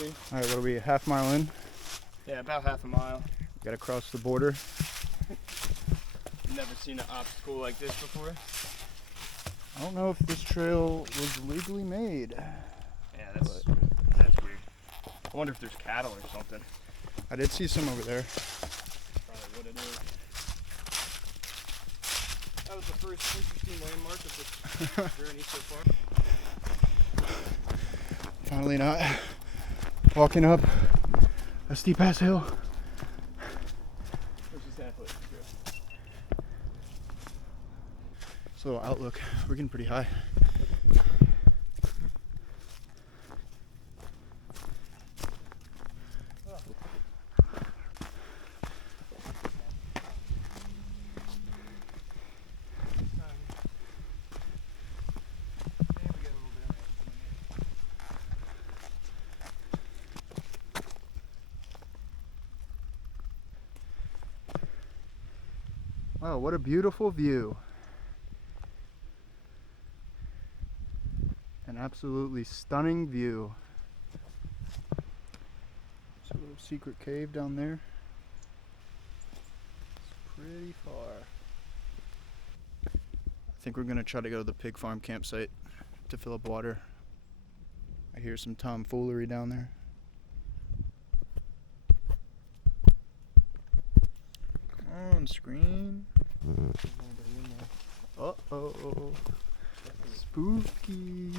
All right, what are we, a half mile in? Yeah, about half a mile. Gotta cross the border. Never seen an obstacle like this before. I don't know if this trail was legally made. Yeah, that's weird. I wonder if there's cattle or something. I did see some over there. Probably what it is. That was the first interesting landmark of this journey so far. Finally not walking up a steep ass hill. Which is definitely true. This little outlook, we're getting pretty high. Wow, what a beautiful view. An absolutely stunning view. There's a little secret cave down there. It's pretty far. I think we're gonna try to go to the pig farm campsite to fill up water. I hear some tomfoolery down there. Come on, screen. Uh-oh. Spooky.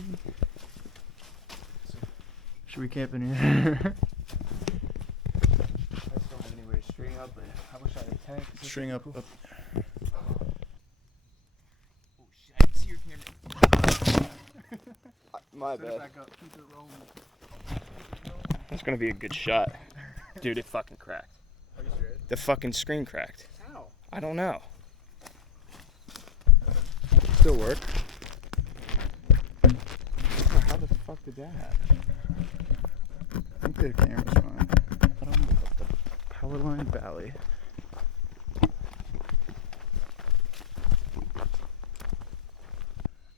Should we camp in here? I just don't have anywhere to string up, but I wish I had a tent. String up. Oh shit, I can see your camera. My bad. Back up. Keep it rolling. That's gonna be a good shot. Dude, it fucking cracked. Are you serious? The fucking screen cracked. How? I don't know. Still work. How the fuck did that happen? I think the camera's fine. I don't know about the Powerline Valley.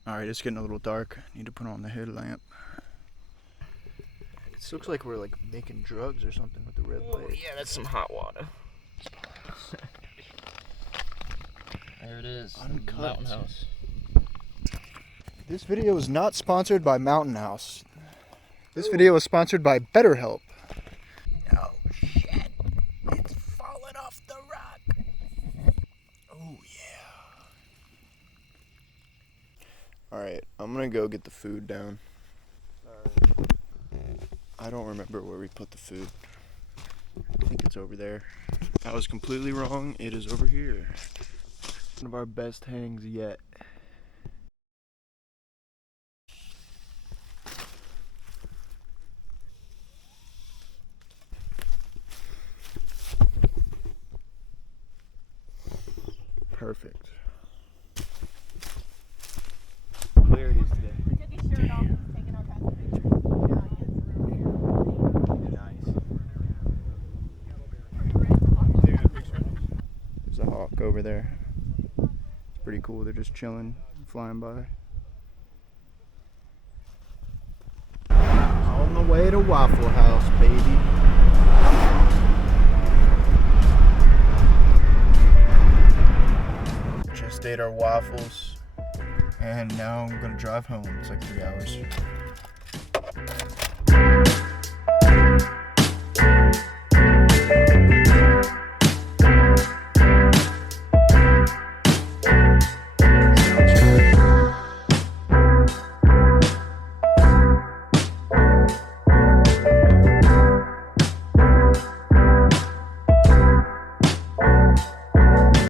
Alright, it's getting a little dark. Need to put on the headlamp. It looks like we're like making drugs or something with the red light. Yeah, that's some hot water. There it is. Uncut. Mountain House. This video is not sponsored by Mountain House. This video is sponsored by BetterHelp. Oh shit. It's falling off the rock. Oh yeah. Alright, I'm gonna go get the food down. I don't remember where we put the food. I think it's over there. I was completely wrong. It is over here. One of our best hangs yet. Perfect. Clear it is today. He took his shirt off, he's taking our past picture. There's a hawk over there. It's pretty cool. They're just chilling, flying by. On the way to Waffle House, baby. Just ate our waffles, and now I'm gonna drive home. It's like 3 hours.